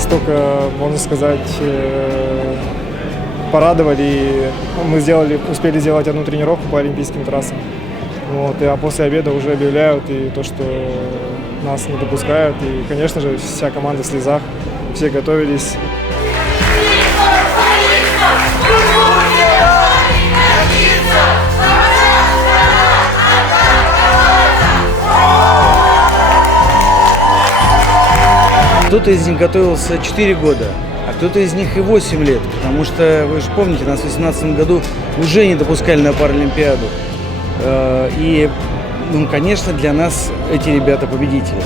нас только, можно сказать, порадовали. И мы успели сделать одну тренировку по олимпийским трассам. Вот, а после обеда уже объявляют и то, что нас не допускают. И, конечно же, вся команда в слезах, все готовились. Кто-то из них готовился 4 года, а кто-то из них и 8 лет, потому что, вы же помните, нас в 2018 году уже не допускали на Паралимпиаду. И, конечно, для нас эти ребята победители.